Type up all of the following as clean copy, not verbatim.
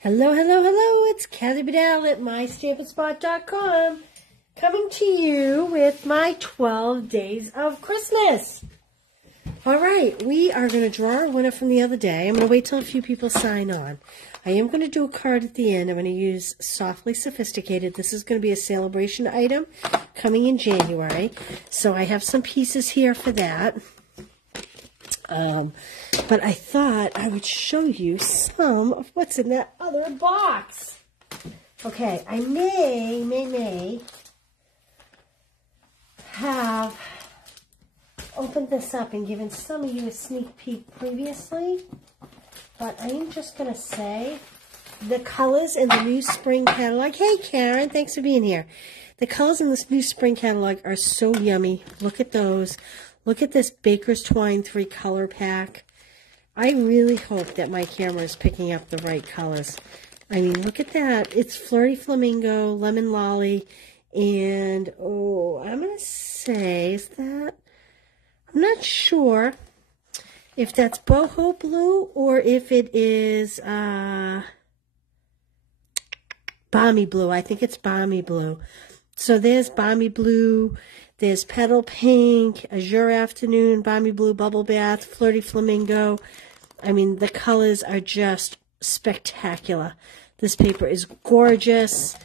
Hello, hello, hello. It's Kelly Bedell at mystampinspot.com coming to you with my 12 days of Christmas. All right, we are going to draw our winner from the other day. I'm going to wait till a few people sign on. I am going to do a card at the end. I'm going to use Softly Sophisticated. This is going to be a celebration item coming in January. So I have some pieces here for that. But I thought I would show you some of what's in that other box. Okay, I may have opened this up and given some of you a sneak peek previously, but I am just going to say the colors in the new spring catalog. Hey, Karen, thanks for being here. The colors in this new spring catalog are so yummy. Look at those. Look at this Baker's Twine 3-color pack. I really hope that my camera is picking up the right colors. I mean, look at that. It's Flirty Flamingo, Lemon Lolly, and, oh, I'm going to say, is that, I'm not sure if that's Boho Blue or if it is Balmy Blue. I think it's Balmy Blue. So there's Balmy Blue. There's Petal Pink, Azure Afternoon, Balmy Blue, Bubble Bath, Flirty Flamingo. I mean, the colors are just spectacular. This paper is gorgeous.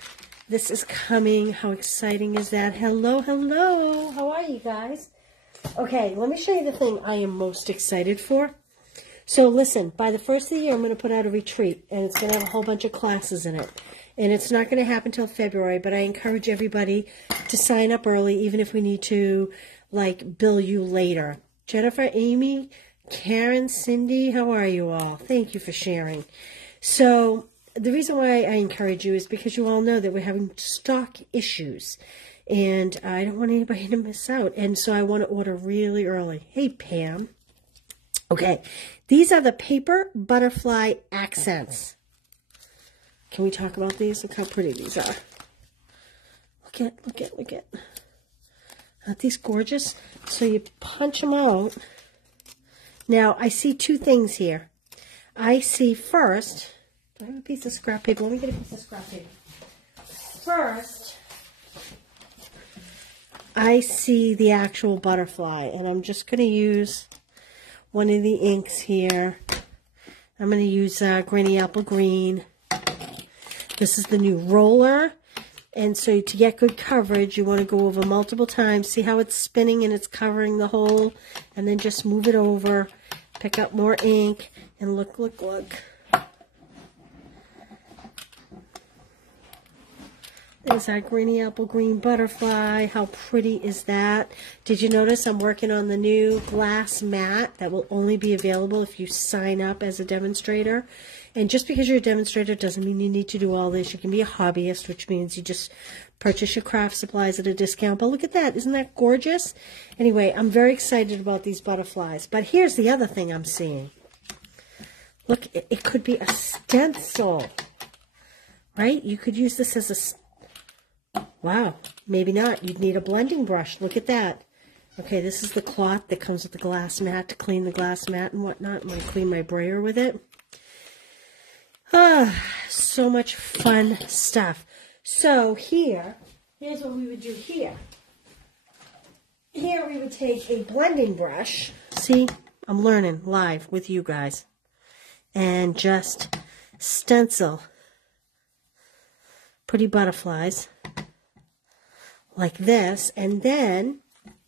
This is coming. How exciting is that? Hello, hello. How are you guys? Okay, let me show you the thing I am most excited for. So listen, by the first of the year, I'm going to put out a retreat, and it's going to have a whole bunch of classes in it. And it's not going to happen until February, but I encourage everybody to sign up early, even if we need to, like, bill you later. Jennifer, Amy, Karen, Cindy, how are you all? Thank you for sharing. So the reason why I encourage you is because you all know that we're having stock issues, and I don't want anybody to miss out. And so I want to order really early. Hey, Pam. Okay, these are the paper butterfly accents. Can we talk about these? Look how pretty these are. Look at. Aren't these gorgeous? So you punch them out. Now, I see two things here. I see first, do I have a piece of scrap paper? Let me get a piece of scrap paper. First, I see the actual butterfly, and I'm just going to use one of the inks here. I'm going to use Granny Apple Green. This is the new roller, and so to get good coverage, you want to go over multiple times. See how it's spinning and it's covering the hole, and then just move it over, pick up more ink, and look. There's our Granny Apple Green butterfly. How pretty is that? Did you notice I'm working on the new glass mat that will only be available if you sign up as a demonstrator? And just because you're a demonstrator doesn't mean you need to do all this. You can be a hobbyist, which means you just purchase your craft supplies at a discount. But look at that. Isn't that gorgeous? Anyway, I'm very excited about these butterflies. But here's the other thing I'm seeing. Look, it could be a stencil, right? You could use this as a... Wow, maybe not. You'd need a blending brush. Look at that. Okay, this is the cloth that comes with the glass mat to clean the glass mat and whatnot. I'm going to clean my brayer with it. Ah, so much fun stuff. So here's what we would do here. Here we would take a blending brush. See, I'm learning live with you guys. And just stencil pretty butterflies like this. And then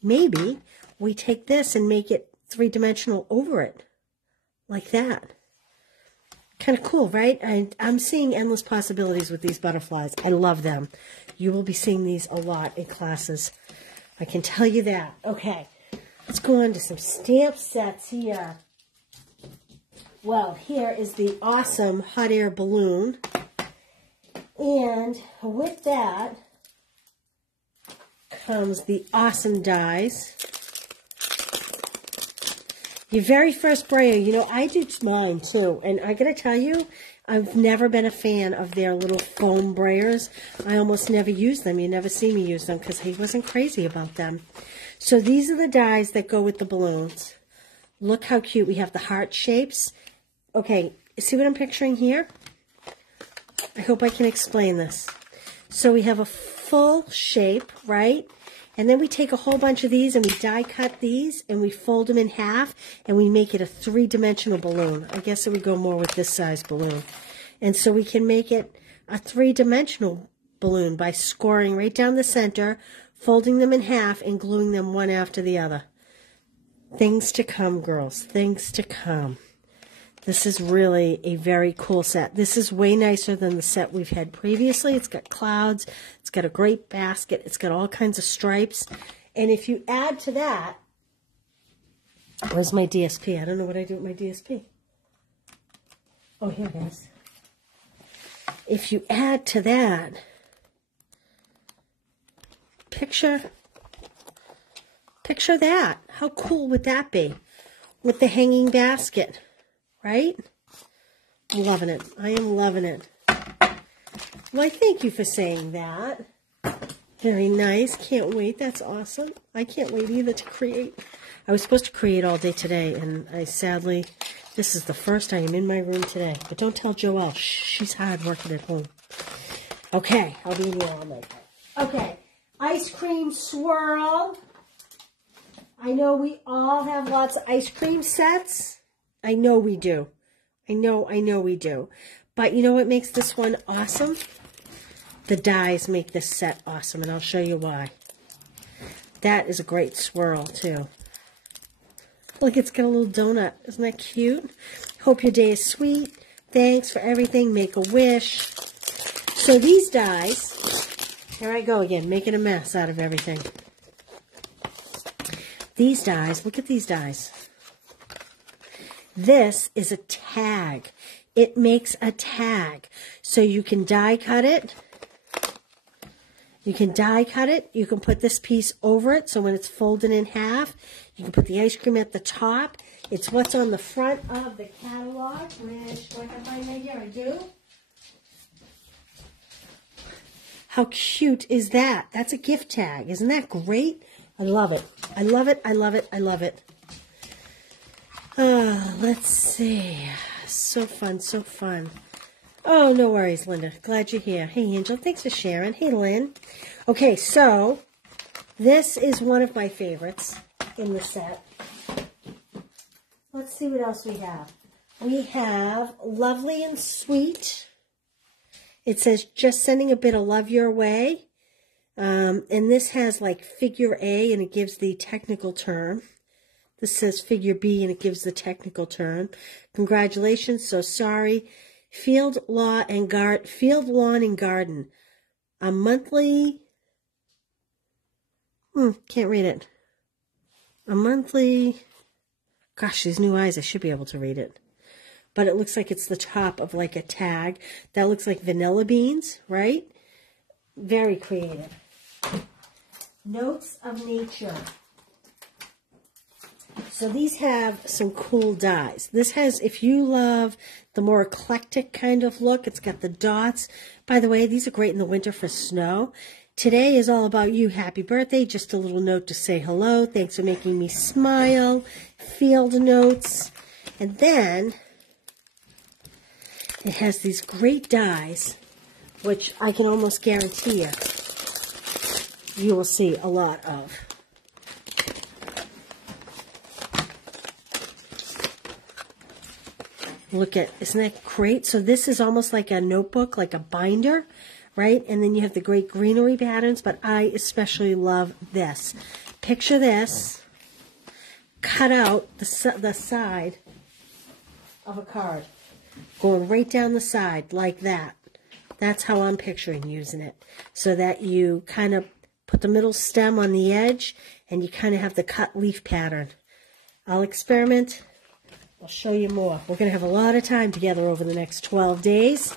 maybe we take this and make it three-dimensional over it. Like that. Kind of cool, right? I'm seeing endless possibilities with these butterflies. I love them. You will be seeing these a lot in classes. I can tell you that. Okay, let's go on to some stamp sets here. Well, here is the awesome hot air balloon. And with that comes the awesome dies. Your very first brayer, you know, I do mine too, and I gotta tell you, I've never been a fan of their little foam brayers. I almost never use them. You never see me use them because he wasn't crazy about them. So these are the dies that go with the balloons. Look how cute. We have the heart shapes. Okay, see what I'm picturing here? I hope I can explain this. So we have a full shape, right? And then we take a whole bunch of these and we die cut these and we fold them in half and we make it a three-dimensional balloon. I guess it would go more with this size balloon. And so we can make it a three-dimensional balloon by scoring right down the center, folding them in half, and gluing them one after the other. Things to come, girls. Things to come. This is really a very cool set. This is way nicer than the set we've had previously. It's got clouds. It's got a great basket. It's got all kinds of stripes. And if you add to that, where's my DSP? I don't know what I do with my DSP. Oh, here it is. If you add to that, picture that. How cool would that be? With the hanging basket. Right? I'm loving it. I am loving it. Well, thank you for saying that. Very nice. Can't wait. That's awesome. I can't wait either to create. I was supposed to create all day today, and I sadly, this is the first I am in my room today. But don't tell Joelle. She's hard working at home. Okay. I'll be in here all night. Okay. Ice cream swirl. I know we all have lots of ice cream sets. I know we do. I know we do. But you know what makes this one awesome? The dies make this set awesome, and I'll show you why. That is a great swirl, too. Look, it's got a little donut. Isn't that cute? Hope your day is sweet. Thanks for everything. Make a wish. So these dies, here I go again, making a mess out of everything. These dies, look at these dies. This is a tag. It makes a tag. So you can die cut it. You can die cut it. You can put this piece over it. So when it's folded in half, you can put the ice cream at the top. It's what's on the front of the catalog. Which, do I have mine right here? I do. How cute is that? That's a gift tag. Isn't that great? I love it. I love it. I love it. I love it. Let's see. So fun, so fun. Oh, no worries, Linda. Glad you're here. Hey, Angel, thanks for sharing. Hey, Lynn. Okay, so this is one of my favorites in the set. Let's see what else we have. We have Lovely and Sweet. It says, just sending a bit of love your way. And this has like figure A, and it gives the technical term. This says figure B, and it gives the technical term. Congratulations, so sorry. Field Lawn and Garden. A monthly, can't read it. A monthly, gosh, these new eyes, I should be able to read it. But it looks like it's the top of like a tag. That looks like vanilla beans, right? Very creative. Notes of Nature. So these have some cool dies. This has, if you love the more eclectic kind of look, it's got the dots. By the way, these are great in the winter for snow. Today is all about you. Happy birthday. Just a little note to say hello. Thanks for making me smile. Field notes. And then it has these great dies, which I can almost guarantee you will see a lot of. Look at, isn't that great? So this is almost like a notebook, like a binder, right? And then you have the great greenery patterns, but I especially love this. Picture this, cut out the side of a card, going right down the side like that. That's how I'm picturing using it, so that you kind of put the middle stem on the edge, and you kind of have the cut leaf pattern. I'll experiment. I'll show you more. We're going to have a lot of time together over the next 12 days.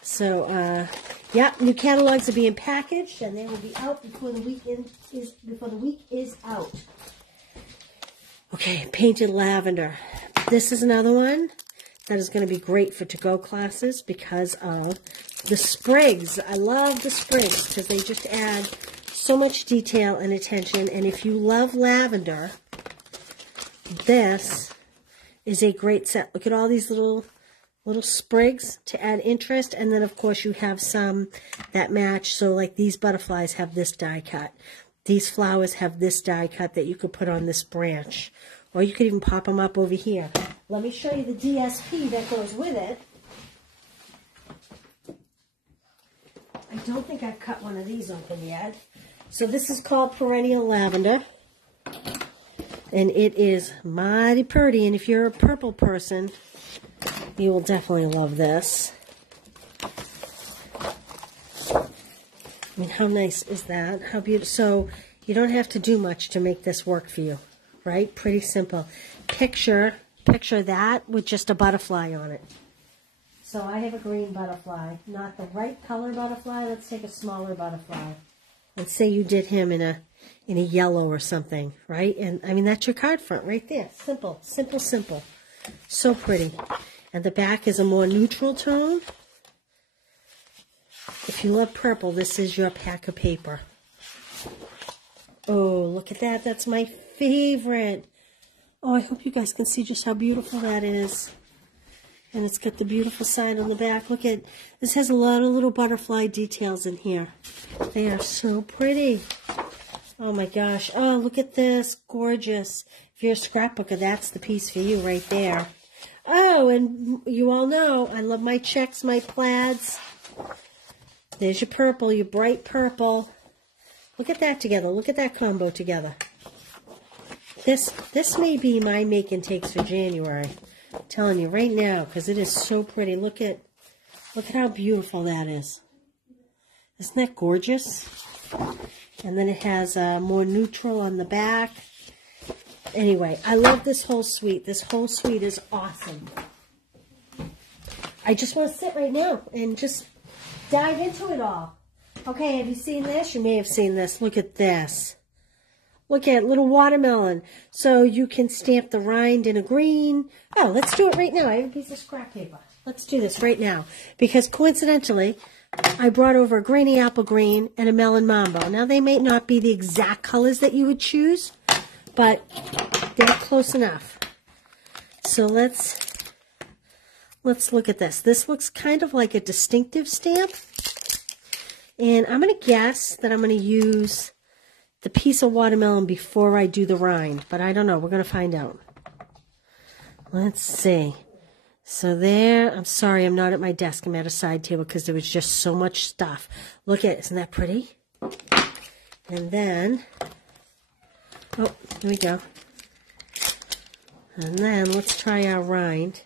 So, yeah, new catalogs are being packaged, and they will be out before the week is out. Okay, Painted Lavender. This is another one that is going to be great for to-go classes because of the sprigs. I love the sprigs because they just add so much detail and attention. And if you love lavender, this is a great set. Look at all these little little sprigs to add interest. And then, of course, you have some that match. So, like these butterflies have this die cut. These flowers have this die cut that you could put on this branch. Or you could even pop them up over here. Let me show you the DSP that goes with it. I don't think I've cut one of these open yet. So this is called Perennial Lavender. And it is mighty pretty. And if you're a purple person, you will definitely love this. I mean, how nice is that? How beautiful. So you don't have to do much to make this work for you, right? Pretty simple. Picture that with just a butterfly on it. So I have a green butterfly, not the right color butterfly. Let's take a smaller butterfly. Let's say you did him in a yellow or something, right? And I mean, that's your card front right there. Simple, simple, simple. So pretty. And the back is a more neutral tone. If you love purple, this is your pack of paper. Oh, look at that. That's my favorite. Oh, I hope you guys can see just how beautiful that is. And it's got the beautiful side on the back. Look at, this has a lot of little butterfly details in here. They are so pretty. Oh my gosh. Oh, look at this. Gorgeous. If you're a scrapbooker, that's the piece for you right there. Oh, and you all know, I love my checks, my plaids. There's your purple, your bright purple. Look at that together. Look at that combo together. This may be my make and takes for January. I'm telling you right now, because it is so pretty. Look at how beautiful that is. Isn't that gorgeous? And then it has more neutral on the back. Anyway, I love this whole suite. This whole suite is awesome. I just want to sit right now and just dive into it all. Okay, have you seen this? You may have seen this. Look at this. Look at little watermelon. So you can stamp the rind in a green. Oh, let's do it right now. I have a piece of scrap paper. Let's do this right now. Because coincidentally, I brought over a grainy apple green and a melon mambo. Now, they may not be the exact colors that you would choose, but they're close enough. So let's look at this. This looks kind of like a distinctive stamp. And I'm going to guess that I'm going to use the piece of watermelon before I do the rind, but I don't know. We're going to find out. Let's see. So there, I'm sorry, I'm not at my desk. I'm at a side table because there was just so much stuff. Look at it. Isn't that pretty? And then, oh, here we go. And then let's try our rind.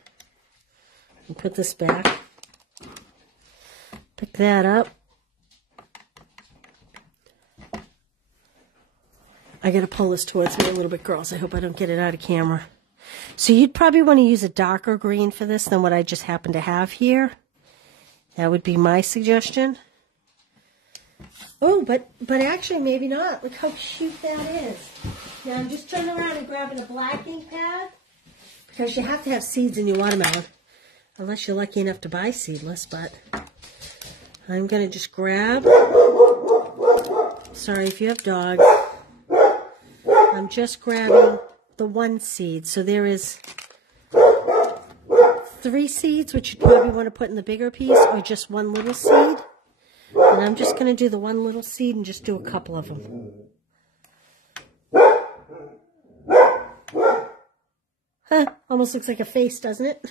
And put this back. Pick that up. I got to pull this towards me a little bit, girls. I hope I don't get it out of camera. So you'd probably want to use a darker green for this than what I just happen to have here. That would be my suggestion. Oh, but actually maybe not. Look how cute that is. Now I'm just turning around and grabbing a black ink pad because you have to have seeds in your watermelon. Unless you're lucky enough to buy seedless, but I'm going to just grab, sorry if you have dogs, I'm just grabbing the one seed. So there is 3 seeds, which you'd probably want to put in the bigger piece, or just one little seed. And I'm just going to do the one little seed and just do a couple of them. Huh, almost looks like a face, doesn't it?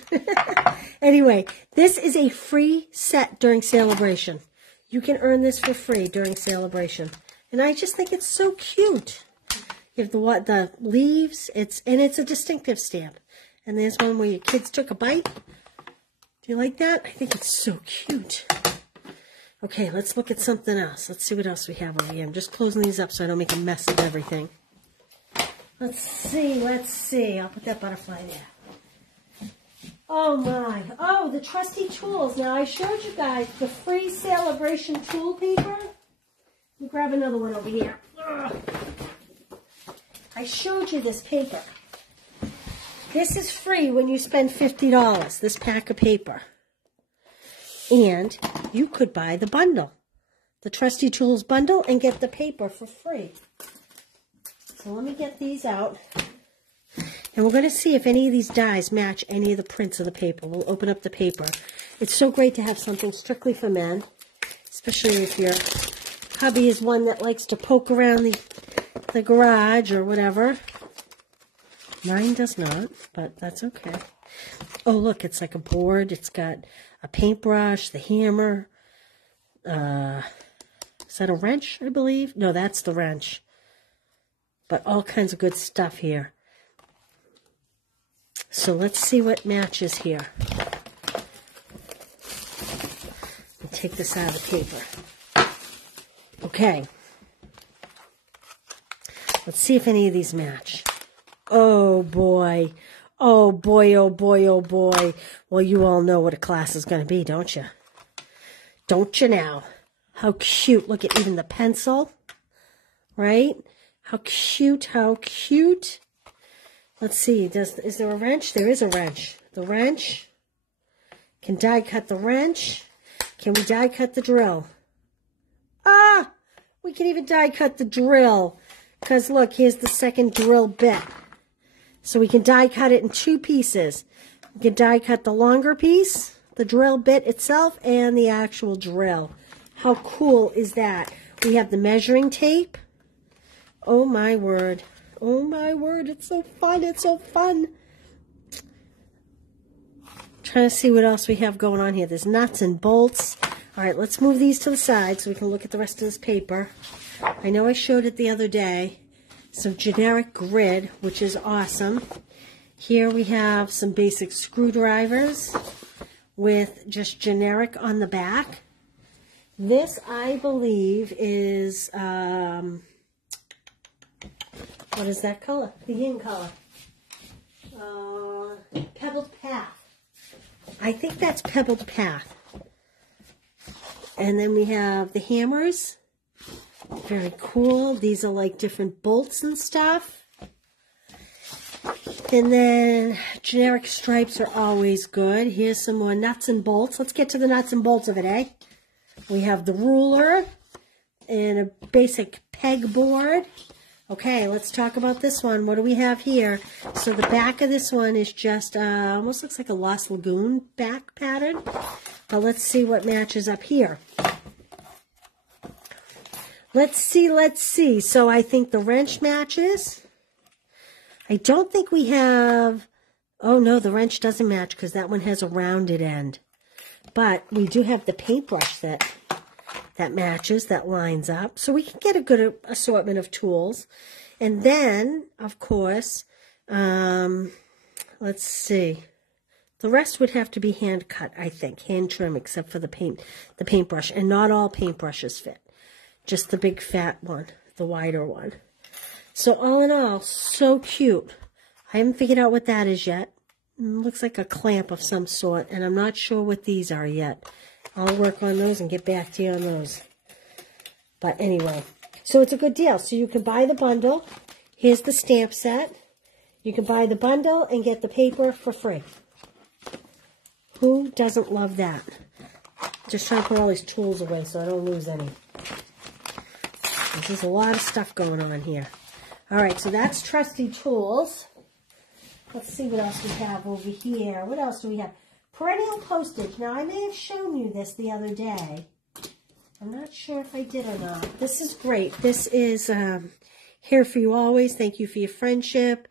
Anyway, this is a free set during Celebration. You can earn this for free during Celebration. And I just think it's so cute. You have the leaves, it's a distinctive stamp. And there's one where your kids took a bite. Do you like that? I think it's so cute. Okay, let's look at something else. Let's see what else we have over here. I'm just closing these up so I don't make a mess of everything. Let's see. I'll put that butterfly there. Oh my. Oh, the trusty tools. Now, I showed you guys the free Celebration tool paper. Let me grab another one over here. Ugh. I showed you this paper. This is free when you spend $50, this pack of paper. And you could buy the bundle, the Trusty Tools bundle, and get the paper for free. So let me get these out. And we're going to see if any of these dies match any of the prints of the paper. We'll open up the paper. It's so great to have something strictly for men, especially if your hubby is one that likes to poke around the garage or whatever. Mine does not, but that's okay. Oh, look, it's like a board. It's got a paintbrush, the hammer. Is that a wrench, I believe? No, that's the wrench. But all kinds of good stuff here. So let's see what matches here. Take this out of the paper. Okay. Let's see if any of these match. Oh, boy. Oh, boy, oh, boy, oh, boy. Well, you all know what a class is going to be, don't you? Don't you now? How cute. Look at even the pencil. Right? How cute, how cute. Let's see. Is there a wrench? There is a wrench. The wrench. Can die cut the wrench. Can we die cut the drill? Ah! We can even die cut the drill. Because look, here's the second drill bit. So we can die cut it in two pieces. We can die cut the longer piece, the drill bit itself, and the actual drill. How cool is that? We have the measuring tape. Oh my word. Oh my word, it's so fun, it's so fun. Trying to see what else we have going on here. There's nuts and bolts. All right, let's move these to the side so we can look at the rest of this paper. I know I showed it the other day. Some generic grid, which is awesome. Here we have some basic screwdrivers with just generic on the back. This, I believe, is, what is that color? The yin color. Pebbled Path. I think that's Pebbled Path. And then we have the hammers. Very cool. These are like different bolts and stuff. And then generic stripes are always good. Here's some more nuts and bolts. Let's get to the nuts and bolts of it, eh? We have the ruler and a basic pegboard. Okay, let's talk about this one. What do we have here? So the back of this one is just almost looks like a Lost Lagoon back pattern. But let's see what matches up here. Let's see, let's see. So I think the wrench matches. I don't think we have... Oh, no, the wrench doesn't match because that one has a rounded end. But we do have the paintbrush that matches, that lines up. So we can get a good assortment of tools. And then, of course, let's see. The rest would have to be hand cut, I think. Hand trim, except for the paintbrush. And not all paintbrushes fit. Just the big fat one, the wider one. So all in all, so cute. I haven't figured out what that is yet. Looks like a clamp of some sort, and I'm not sure what these are yet. I'll work on those and get back to you on those. But anyway, so it's a good deal. So you can buy the bundle. Here's the stamp set. You can buy the bundle and get the paper for free. Who doesn't love that? Just trying to put all these tools away so I don't lose any. There's a lot of stuff going on here. All right, so that's Trusty Tools. Let's see what else we have over here. What else do we have? Perennial postage. Now, I may have shown you this the other day. I'm not sure if I did or not. This is great. This is Here For You Always. Thank you for your friendship.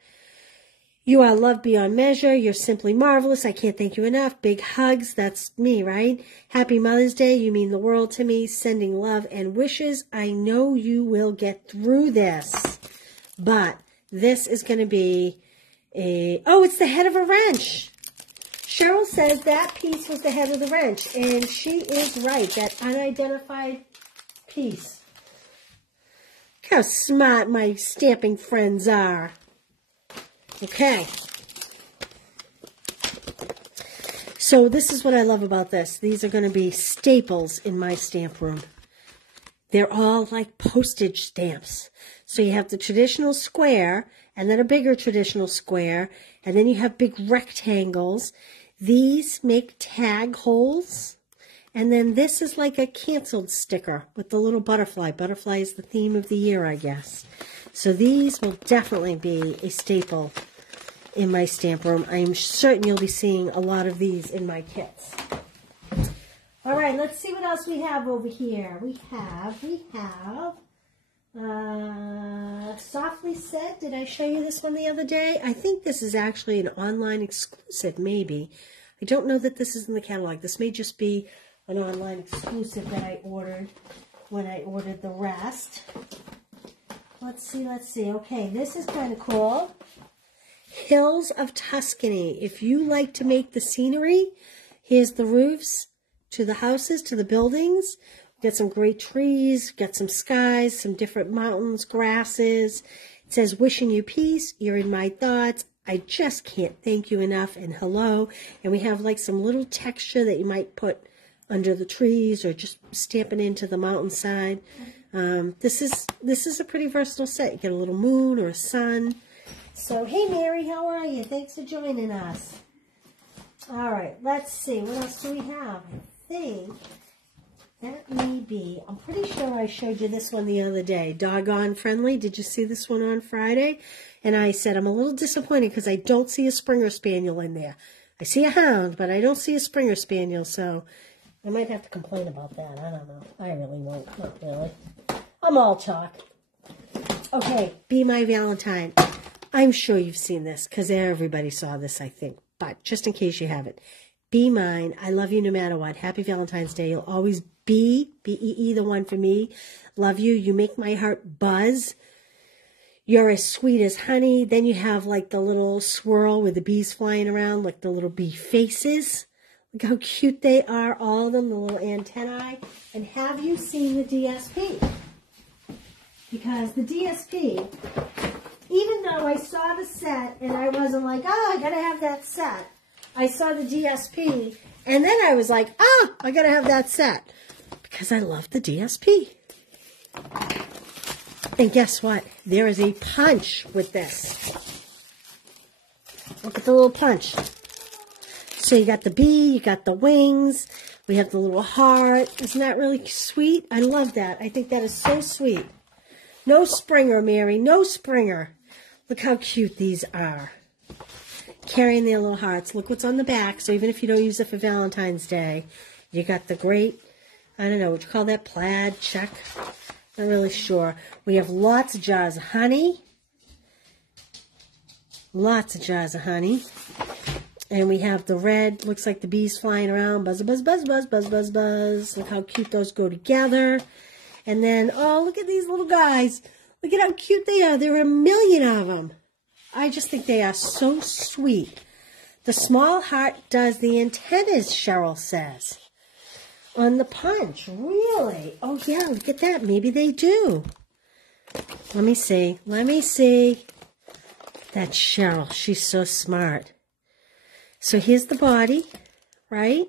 You are loved beyond measure. You're simply marvelous. I can't thank you enough. Big hugs. That's me, right? Happy Mother's Day. You mean the world to me. Sending love and wishes. I know you will get through this. But this is going to be oh, it's the head of a wrench. Cheryl says that piece was the head of the wrench. And she is right. That unidentified piece. Look how smart my stamping friends are. Okay. So this is what I love about this. These are going to be staples in my stamp room. They're all like postage stamps. So you have the traditional square, and then a bigger traditional square, and then you have big rectangles. These make tag holes, and then this is like a canceled sticker with the little butterfly. Butterfly is the theme of the year, I guess. So these will definitely be a staple in my stamp room. I'm certain you'll be seeing a lot of these in my kits. All right, let's see what else we have over here. We have Softly Said. Did I show you this one the other day? I think this is actually an online exclusive, maybe. I don't know that this is in the catalog. This may just be an online exclusive that I ordered when I ordered the rest. Let's see. Okay, this is kind of cool. Hills of Tuscany. If you like to make the scenery, here's the roofs to the houses, to the buildings. Got some great trees, got some skies, some different mountains, grasses. It says, wishing you peace, you're in my thoughts. I just can't thank you enough, and hello. And we have like some little texture that you might put under the trees or just stamp it into the mountainside. This is a pretty versatile set. You get a little moon or a sun. So, hey Mary, how are you? Thanks for joining us. All right, let's see. What else do we have? I think that may be, I'm pretty sure I showed you this one the other day. Doggone Friendly. Did you see this one on Friday? And I said, I'm a little disappointed because I don't see a Springer Spaniel in there. I see a Hound, but I don't see a Springer Spaniel, so I might have to complain about that. I don't know. I really won't. Not really. I'm all talk. Okay, Be My Valentine. I'm sure you've seen this because everybody saw this, I think. But just in case you haven't. Be mine. I love you no matter what. Happy Valentine's Day. You'll always be, B-E-E, the one for me. Love you. You make my heart buzz. You're as sweet as honey. Then you have like the little swirl with the bees flying around, like the little bee faces. Look how cute they are, all of them, the little antennae. And have you seen the DSP? Because the DSP, even though I saw the set and I wasn't like, oh, I gotta have that set. I saw the DSP and then I was like, oh, I gotta have that set. Because I love the DSP. And guess what? There is a punch with this. Look at the little punch. So you got the bee, you got the wings, we have the little heart. Isn't that really sweet? I love that. I think that is so sweet. No Springer, Mary, no Springer. Look how cute these are. Carrying their little hearts. Look what's on the back. So even if you don't use it for Valentine's Day, you got the great, I don't know, what you call that, plaid check? Not really sure. We have lots of jars of honey. Lots of jars of honey. And we have the red, looks like the bees flying around. Buzz, buzz, buzz, buzz, buzz, buzz, buzz. Look how cute those go together. And then, oh, look at these little guys. Look at how cute they are. There are a million of them. I just think they are so sweet. The small heart does the antennas, Cheryl says. On the punch. Really? Oh, yeah, look at that. Maybe they do. Let me see. Let me see. That's Cheryl. She's so smart. So here's the body, right?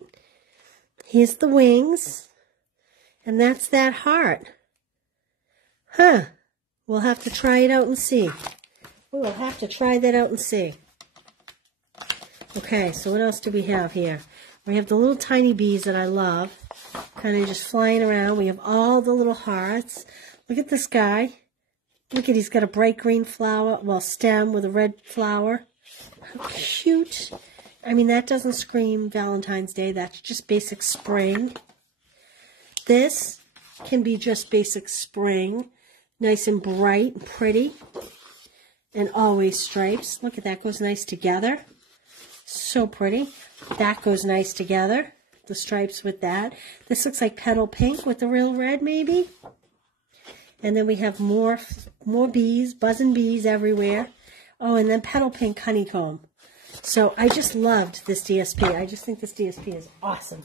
Here's the wings. And that's that heart. Huh. We'll have to try it out and see. We will have to try that out and see. Okay, so what else do we have here? We have the little tiny bees that I love. Kind of just flying around. We have all the little hearts. Look at this guy. Look at, he's got a bright green flower, well, stem with a red flower. How cute. I mean, that doesn't scream Valentine's Day. That's just basic spring. This can be just basic spring. Nice and bright and pretty. And always stripes. Look at that, goes nice together. So pretty. That goes nice together. The stripes with that. This looks like petal pink with the real red, maybe. And then we have more bees, buzzing bees everywhere. Oh, and then petal pink honeycomb. So I just loved this DSP. I just think this DSP is awesome.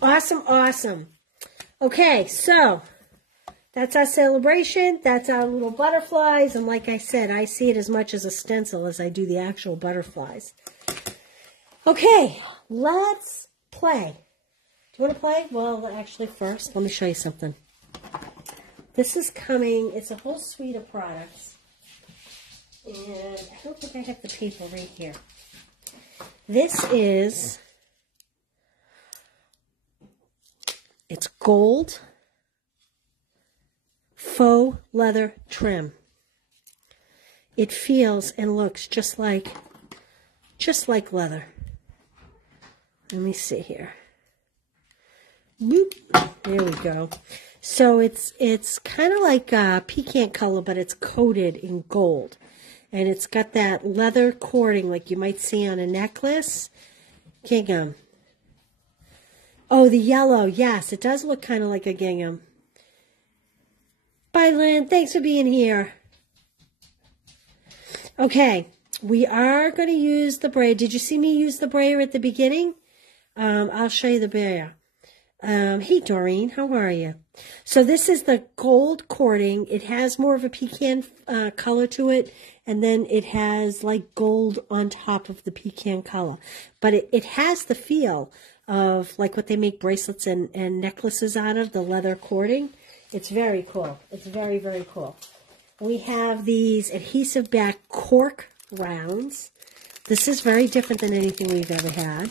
Awesome, awesome. Okay, so that's our celebration. That's our little butterflies. And like I said, I see it as much as a stencil as I do the actual butterflies. Okay, let's play. Do you want to play? Well, actually first, let me show you something. This is coming, it's a whole suite of products. And I don't think I have the paper right here. This is, it's gold faux leather trim. It feels and looks just like just like leather. Let me see here. Boop. There we go. So it's kind of like a pecan color, but it's coated in gold. And it's got that leather cording like you might see on a necklace. Gingham. Oh, the yellow. Yes, it does look kind of like a gingham. Bye, Lynn. Thanks for being here. Okay, we are going to use the braid. Did you see me use the brayer at the beginning? I'll show you the brayer. Hey, Doreen, how are you? So this is the gold cording. It has more of a pecan color to it, and then it has like gold on top of the pecan color. But it has the feel of like what they make bracelets and necklaces out of, the leather cording. It's very cool. It's very, very cool. We have these adhesive back cork rounds. This is very different than anything we've ever had.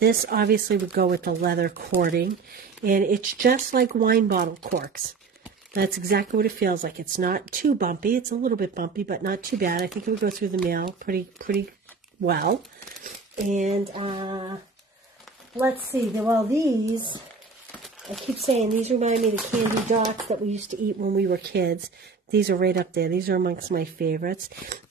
This obviously would go with the leather cording, and it's just like wine bottle corks. That's exactly what it feels like. It's not too bumpy. It's a little bit bumpy, but not too bad. I think it would go through the mail pretty well. And let's see. Well, these, I keep saying, these remind me of the candy dots that we used to eat when we were kids. These are right up there. These are amongst my favorites.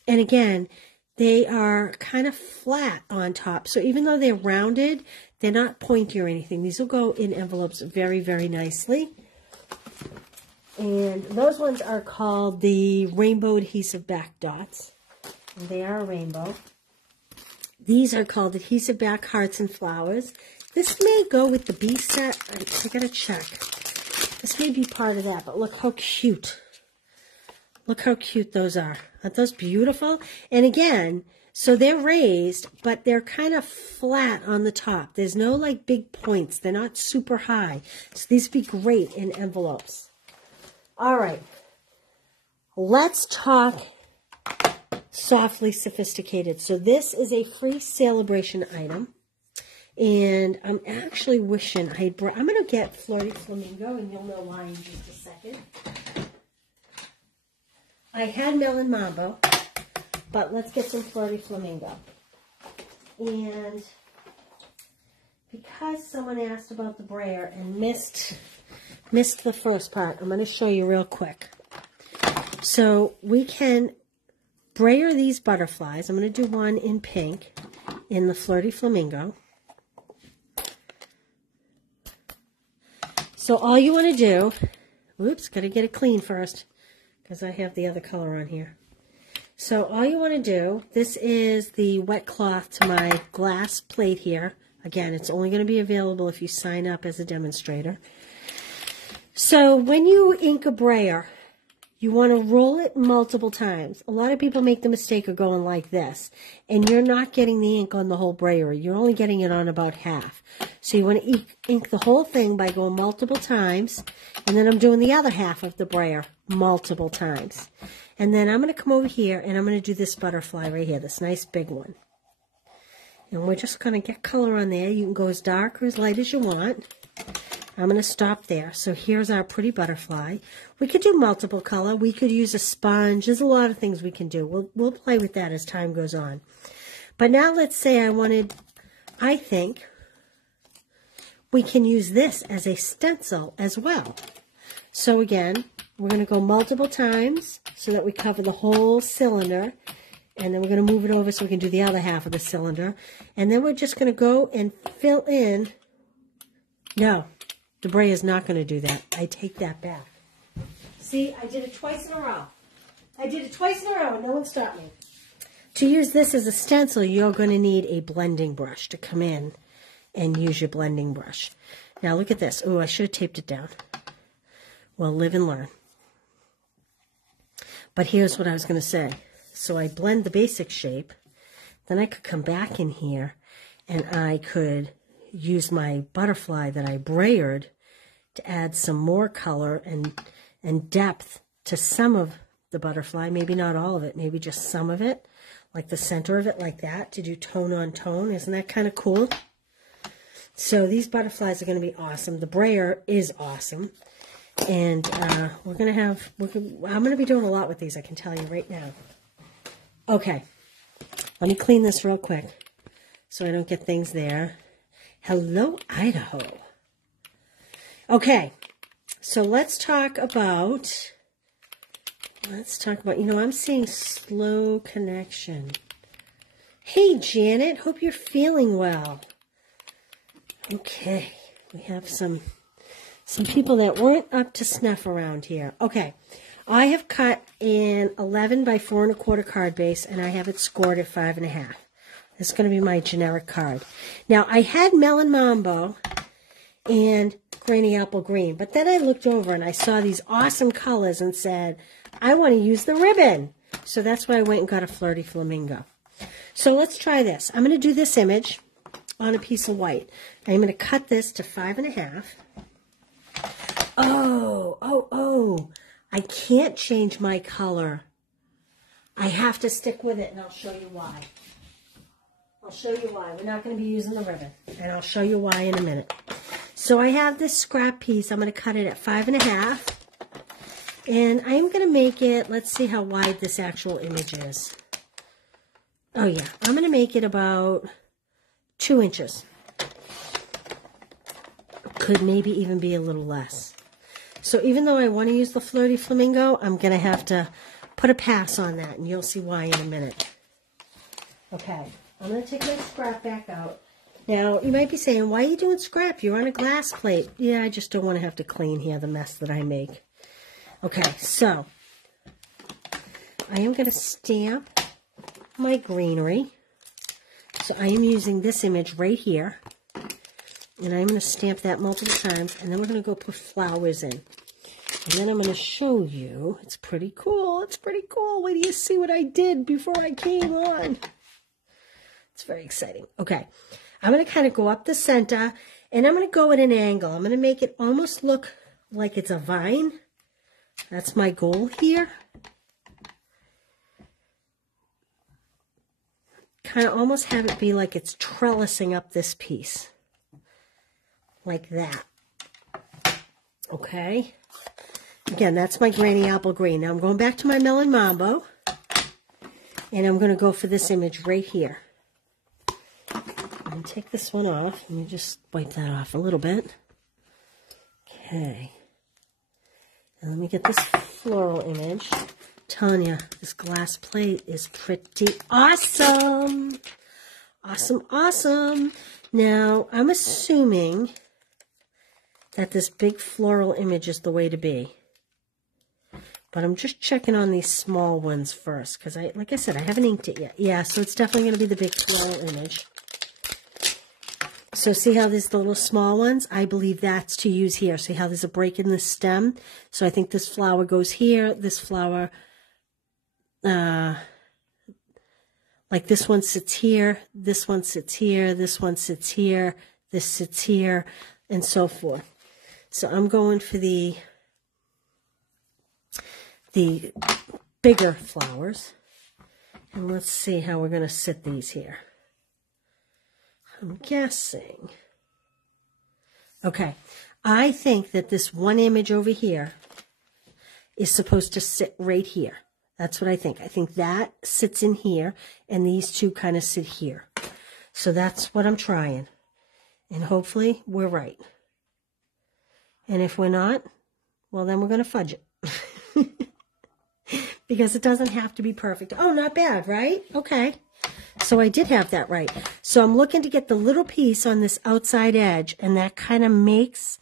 And again, they are kind of flat on top. So even though they're rounded, they're not pointy or anything. These will go in envelopes very, very nicely. And those ones are called the rainbow adhesive back dots. And they are a rainbow. These are called adhesive back hearts and flowers. This may go with the B set. I gotta check. This may be part of that, but look how cute. Look how cute those are. Aren't those beautiful? And again, so they're raised, but they're kind of flat on the top. There's no like big points. They're not super high. So these would be great in envelopes. All right. Let's talk softly sophisticated. So this is a free celebration item. And I'm actually wishing I'm going to get Flirty Flamingo, and you'll know why in just a second. I had Melon Mambo, but let's get some Flirty Flamingo. And because someone asked about the brayer and missed the first part, I'm going to show you real quick. So we can brayer these butterflies. I'm going to do one in pink in the Flirty Flamingo. So all you want to do, oops, got to get it clean first, because I have the other color on here. So all you want to do, this is the wet cloth to my glass plate here. Again, it's only going to be available if you sign up as a demonstrator. So when you ink a brayer, you want to roll it multiple times. A lot of people make the mistake of going like this, and you're not getting the ink on the whole brayer. You're only getting it on about half. So you want to ink the whole thing by going multiple times, and then I'm doing the other half of the brayer multiple times. And then I'm going to come over here, and I'm going to do this butterfly right here, this nice big one. And we're just going to get color on there. You can go as dark or as light as you want. I'm going to stop there. So here's our pretty butterfly. We could do multiple color. We could use a sponge. There's a lot of things we can do. We'll play with that as time goes on. But now let's say I think we can use this as a stencil as well. So again, we're going to go multiple times so that we cover the whole cylinder. And then we're going to move it over so we can do the other half of the cylinder. And then we're just going to go and fill in. No. The brayer is not going to do that. I take that back. See, I did it twice in a row. I did it twice in a row and no one stopped me. To use this as a stencil, you're going to need a blending brush to come in and use your blending brush. Now look at this. Oh, I should have taped it down. Well, live and learn. But here's what I was going to say. So I blend the basic shape. Then I could come back in here and I could use my butterfly that I brayered to add some more color and depth to some of the butterfly, maybe not all of it, maybe just some of it, like the center of it like that, to do tone on tone. Isn't that kind of cool? So these butterflies are going to be awesome. The brayer is awesome. And I'm going to be doing a lot with these, I can tell you right now. Okay. Let me clean this real quick so I don't get things there. Hello, Idaho. Okay, so let's talk about, I'm seeing slow connection. Hey, Janet, hope you're feeling well. Okay, we have some people that weren't up to snuff around here. Okay, I have cut an 11 by 4 1/4 card base, and I have it scored at 5 1/2. This is going to be my generic card. Now, I had Melon Mambo and Granny Apple Green, but then I looked over and I saw these awesome colors and said, I want to use the ribbon. So that's why I went and got a Flirty Flamingo. So let's try this. I'm going to do this image on a piece of white. I'm going to cut this to 5 1/2. Oh, I can't change my color. I have to stick with it, and I'll show you why. We're not going to be using the ribbon, and I'll show you why in a minute. So I have this scrap piece. I'm going to cut it at 5 1/2, and I'm going to make it, let's see how wide this actual image is. Oh yeah, I'm going to make it about 2 inches. Could maybe even be a little less. So even though I want to use the Flirty Flamingo, I'm going to have to put a pass on that, and you'll see why in a minute. Okay, I'm going to take my scrap back out. Now, you might be saying, why are you doing scrap? You're on a glass plate. Yeah, I just don't want to have to clean here the mess that I make. Okay, so I am going to stamp my greenery. So I am using this image right here. And I'm going to stamp that multiple times, and then we're going to go put flowers in. And then I'm going to show you. It's pretty cool. It's pretty cool. Wait till you see what I did before I came on. It's very exciting. Okay. I'm going to kind of go up the center, and I'm going to go at an angle. I'm going to make it almost look like it's a vine. That's my goal here. Kind of almost have it be like it's trellising up this piece. Like that. Okay. Again, that's my Granny Apple Green. Now I'm going back to my Melon Mambo. And I'm going to go for this image right here. I'm going to take this one off. Let me just wipe that off a little bit. Okay. And let me get this floral image. Telling you, this glass plate is pretty awesome. Awesome. Now, I'm assuming that this big floral image is the way to be. But I'm just checking on these small ones first, because like I said, I haven't inked it yet. Yeah, so it's definitely going to be the big floral image. So see how there's the little small ones? I believe that's to use here. See how there's a break in the stem? So I think this flower goes here. This flower, like this one sits here. This one sits here. This one sits here. This sits here, and so forth. So I'm going for the bigger flowers. And let's see how we're going to sit these here. I'm guessing. Okay. I think that this one image over here is supposed to sit right here. That's what I think. I think that sits in here, and these two kind of sit here. So that's what I'm trying. And hopefully we're right. And if we're not, well, then we're going to fudge it. Because it doesn't have to be perfect. Oh, not bad, right? Okay. So I did have that right. So I'm looking to get the little piece on this outside edge, and that kind of makes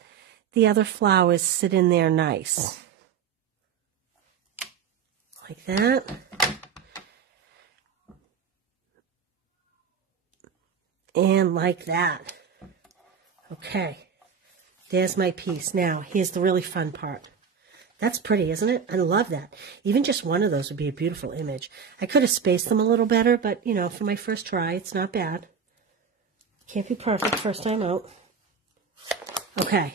the other flowers sit in there nice. Like that. And like that. Okay. There's my piece. Now, here's the really fun part. That's pretty, isn't it? I love that. Even just one of those would be a beautiful image. I could have spaced them a little better, but, you know, for my first try, it's not bad. Can't be perfect first time out. Okay.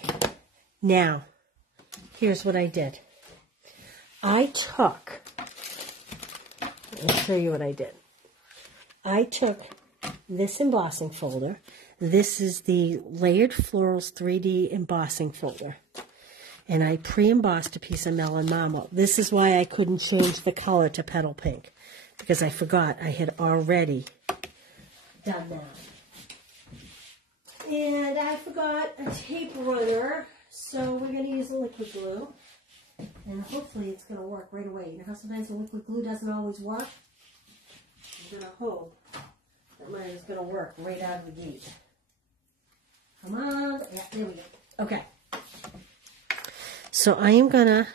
Now, here's what I did. I'll show you what I did. I took this embossing folder. This is the Layered Florals 3D embossing folder. And I pre-embossed a piece of Melon Mambo. This is why I couldn't change the color to Petal Pink. because I forgot I had already done that. And I forgot a tape runner, so we're going to use a liquid glue. And hopefully it's going to work right away. You know how sometimes the liquid glue doesn't always work? I'm going to hope that mine is going to work right out of the gate. Come on. Yeah, there we go. Okay. So I am going to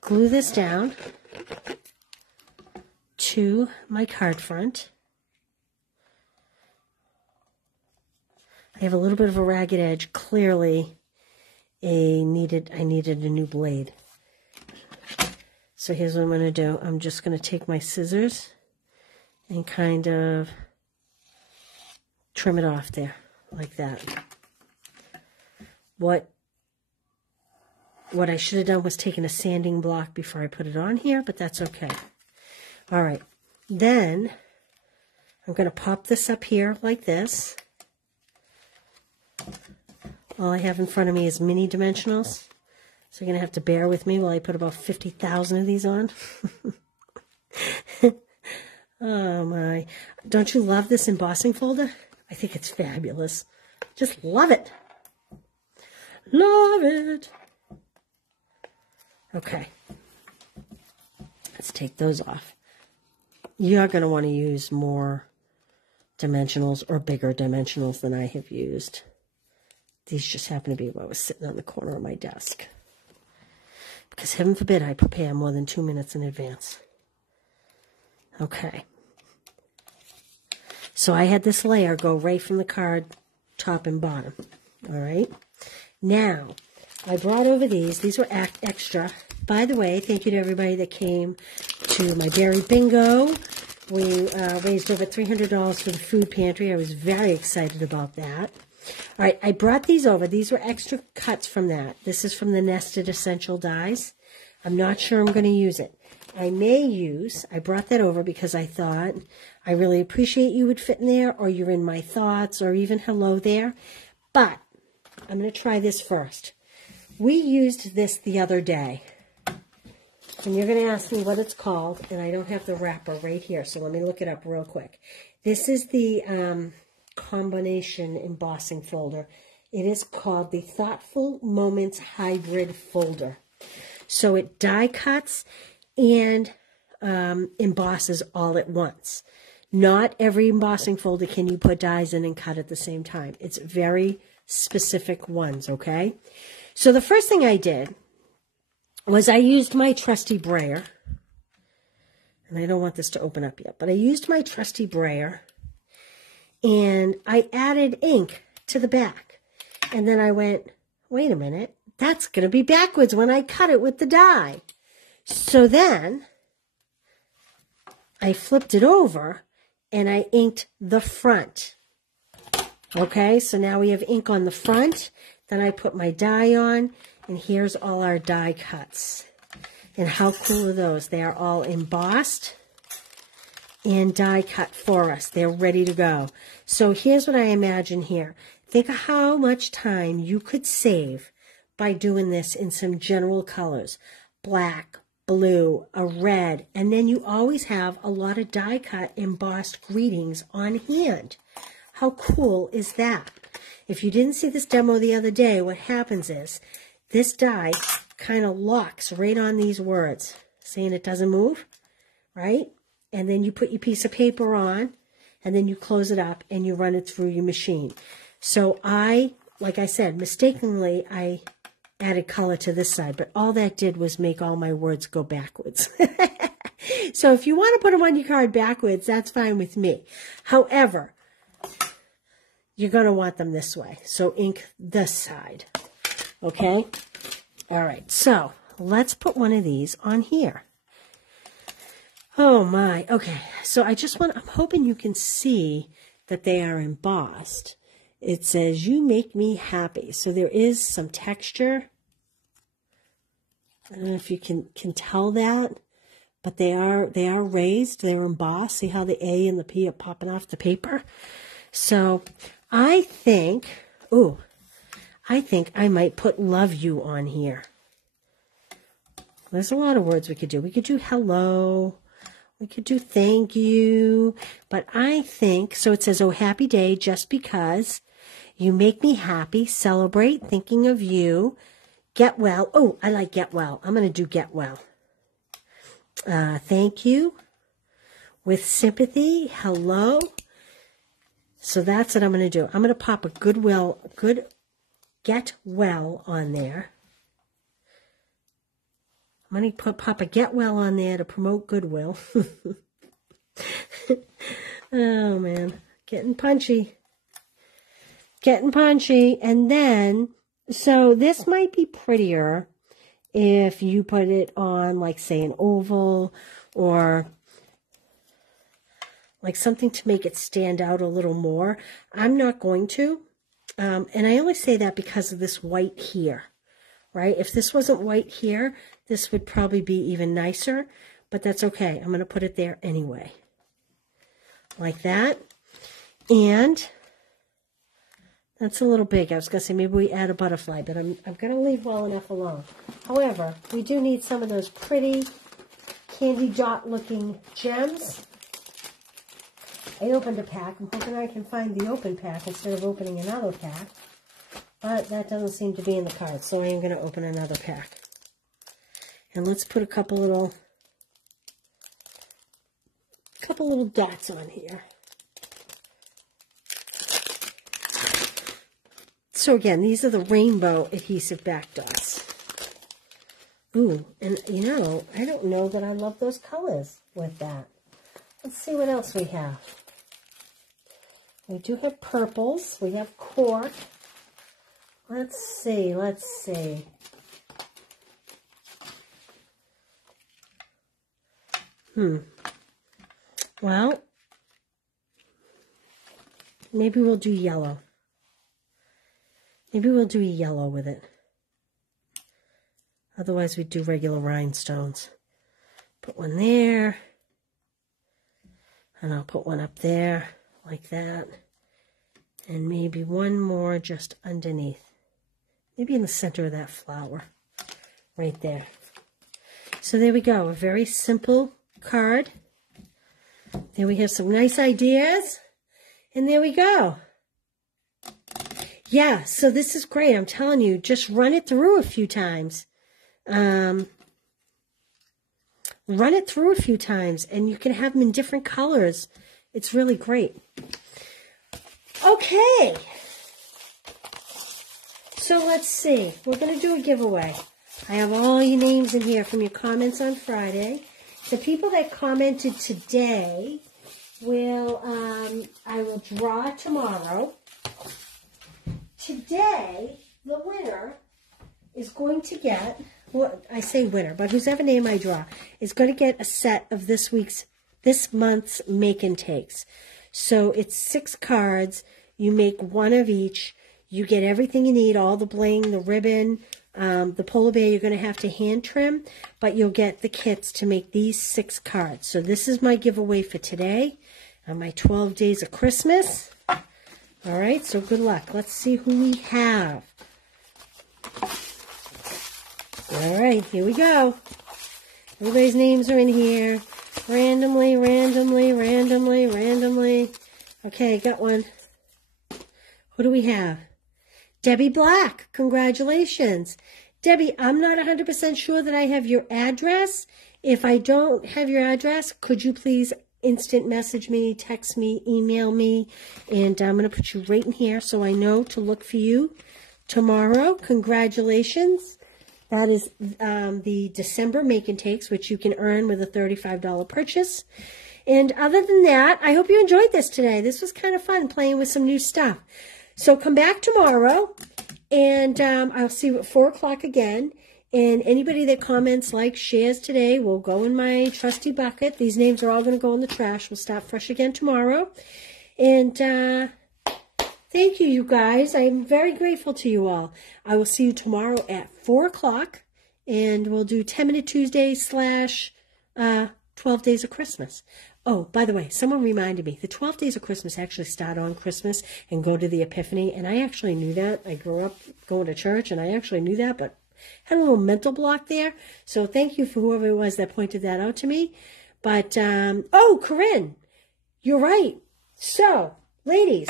glue this down to my card front. I have a little bit of a ragged edge. Clearly, I needed a new blade. So here's what I'm going to do. I'm just going to take my scissors and kind of trim it off there, like that. What I should have done was taken a sanding block before I put it on here, but that's okay. All right. Then I'm going to pop this up here like this. All I have in front of me is mini dimensionals, so you're going to have to bear with me while I put about 50,000 of these on. Oh my. Don't you love this embossing folder? I think it's fabulous. Just love it. Love it. Okay. Let's take those off. You're going to want to use more dimensionals or bigger dimensionals than I have used. These just happen to be what was sitting on the corner of my desk. Because heaven forbid I prepare more than 2 minutes in advance. Okay. So I had this layer go right from the card top and bottom. All right. Now, I brought over these. These were extra. By the way, thank you to everybody that came to my berry bingo. We raised over $300 for the food pantry. I was very excited about that. All right, I brought these over. These were extra cuts from that. This is from the Nested Essential Dies. I'm not sure I'm going to use it. I brought that over because I thought, I really appreciate you would fit in there, or you're in my thoughts, or even hello there. But I'm going to try this first. We used this the other day. And you're going to ask me what it's called, and I don't have the wrapper right here, so let me look it up real quick. This is the combination embossing folder. It is called the Thoughtful Moments Hybrid Folder. So it die cuts and embosses all at once. Not every embossing folder can you put dies in and cut at the same time. It's very specific ones, okay? So the first thing I did was I used my trusty brayer. And I don't want this to open up yet, but I used my trusty brayer. And I added ink to the back. And then I went, wait a minute, that's going to be backwards when I cut it with the die. So then I flipped it over and I inked the front. Okay, so now we have ink on the front. Then I put my die on, and here's all our die cuts. And how cool are those? They are all embossed and die cut for us. They're ready to go. So here's what I imagine here. Think of how much time you could save by doing this in some general colors. Black, blue, a red, and then you always have a lot of die cut embossed greetings on hand. How cool is that? If you didn't see this demo the other day, what happens is this die kind of locks right on these words, saying it doesn't move, right? And then you put your piece of paper on, and then you close it up, and you run it through your machine. So like I said, mistakenly, I added color to this side, but all that did was make all my words go backwards. So if you want to put them on your card backwards, that's fine with me. However, you're going to want them this way. So ink this side. Okay? All right. So let's put one of these on here. Oh my. Okay. So I'm hoping you can see that they are embossed. It says, "You make me happy." So there is some texture. I don't know if you can tell that, but they are raised. They're embossed. See how the A and the P are popping off the paper? So I think I might put "love you" on here. There's a lot of words we could do. We could do hello. We could do thank you, but I think, so it says, oh, happy day, just because you make me happy, celebrate, thinking of you, get well. Oh, I like get well. I'm going to do get well. Thank you, with sympathy, hello. So that's what I'm going to do. I'm going to pop a good get well on there. I'm going to pop a get well on there to promote goodwill. Oh, man. Getting punchy. Getting punchy. And then, so this might be prettier if you put it on, like, say, an oval or like something to make it stand out a little more. I'm not going to. And I only say that because of this white here. Right? If this wasn't white here, this would probably be even nicer, but that's okay. I'm going to put it there anyway. Like that. And that's a little big. I was going to say maybe we add a butterfly, but I'm going to leave well enough alone. However, we do need some of those pretty candy dot looking gems. I opened a pack. I'm hoping I can find the open pack instead of opening another pack. But that doesn't seem to be in the card, so I am going to open another pack. And let's put a couple little dots on here. So again, these are the rainbow adhesive back dots. Ooh, and you know, I don't know that I love those colors with that. Let's see what else we have. We do have purples. We have cork. Let's see. Well, maybe we'll do yellow. Maybe we'll do a yellow with it. Otherwise, we'd do regular rhinestones. Put one there. And I'll put one up there, like that. And maybe one more just underneath. Maybe in the center of that flower. Right there. So there we go. A very simple card. There we have some nice ideas. And there we go. Yeah, so this is great. I'm telling you, just run it through a few times. Run it through a few times, and you can have them in different colors. It's really great. Okay. So let's see. We're going to do a giveaway. I have all your names in here from your comments on Friday. The people that commented today I will draw tomorrow. Today, the winner is going to get, well, I say winner, but whoever name I draw is going to get a set of this month's make and takes. So it's 6 cards. You make one of each. You get everything you need, all the bling, the ribbon, the polar bear you're going to have to hand trim, but you'll get the kits to make these 6 cards. So this is my giveaway for today on my 12 days of Christmas. All right, so good luck. Let's see who we have. All right, here we go. Everybody's names are in here. Randomly. Okay, got one. Who do we have? Debbie Black. Congratulations. Debbie, I'm not 100% sure that I have your address. If I don't have your address, could you please instant message me, text me, email me, and I'm going to put you right in here so I know to look for you tomorrow. Congratulations. That is the December make and takes, which you can earn with a $35 purchase. And other than that, I hope you enjoyed this today. This was kind of fun playing with some new stuff. So come back tomorrow, and I'll see you at 4 o'clock again. And anybody that comments, likes, shares today will go in my trusty bucket. These names are all going to go in the trash. We'll start fresh again tomorrow. And thank you, you guys. I'm very grateful to you all. I will see you tomorrow at 4 o'clock. And we'll do 10-Minute Tuesday / 12 Days of Christmas. Oh, by the way, someone reminded me, the 12 Days of Christmas actually start on Christmas and go to the Epiphany. And I actually knew that. I grew up going to church, and I actually knew that, but had a little mental block there. So thank you for whoever it was that pointed that out to me. But, oh, Corinne, you're right. So, ladies,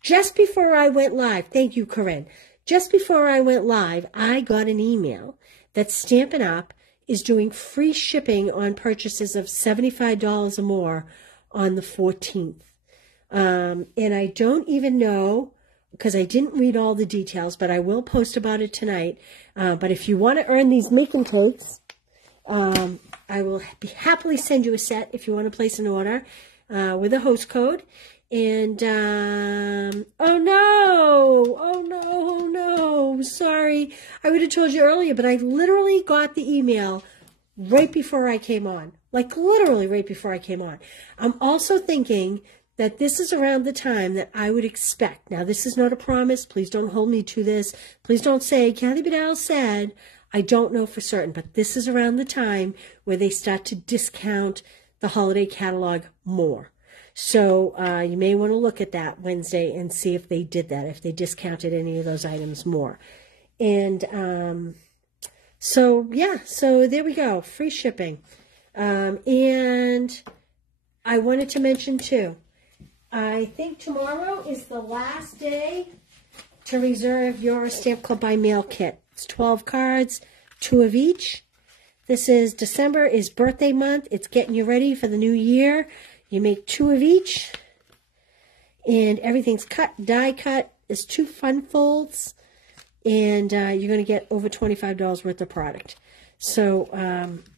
just before I went live, thank you, Corinne. Just before I went live, I got an email that Stampin' Up! Is doing free shipping on purchases of $75 or more on the 14th. And I don't even know, because I didn't read all the details, but I will post about it tonight. But if you want to earn these make and takes, I will happily send you a set if you want to place an order with a host code. And, oh no, sorry. I would have told you earlier, but I literally got the email right before I came on. Like, literally right before I came on. I'm also thinking that this is around the time that I would expect. Now, this is not a promise. Please don't hold me to this. Please don't say, Kathy Bedell said. I don't know for certain, but this is around the time where they start to discount the holiday catalog more. So you may want to look at that Wednesday and see if they did that, if they discounted any of those items more. And so, yeah, so there we go, free shipping. And I wanted to mention, too, I think tomorrow is the last day to reserve your Stamp Club by Mail kit. It's 12 cards, 2 of each. This is December is birthday month. It's getting you ready for the new year. You make 2 of each, and everything's cut, die cut. There's 2 fun folds, and you're going to get over $25 worth of product. So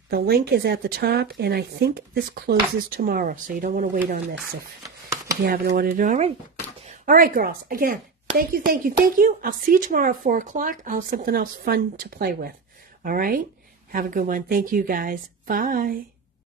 the link is at the top, and I think this closes tomorrow, so you don't want to wait on this if you haven't ordered it already. All right, girls, again, thank you, thank you, thank you. I'll see you tomorrow at 4 o'clock. I'll have something else fun to play with. All right? Have a good one. Thank you, guys. Bye.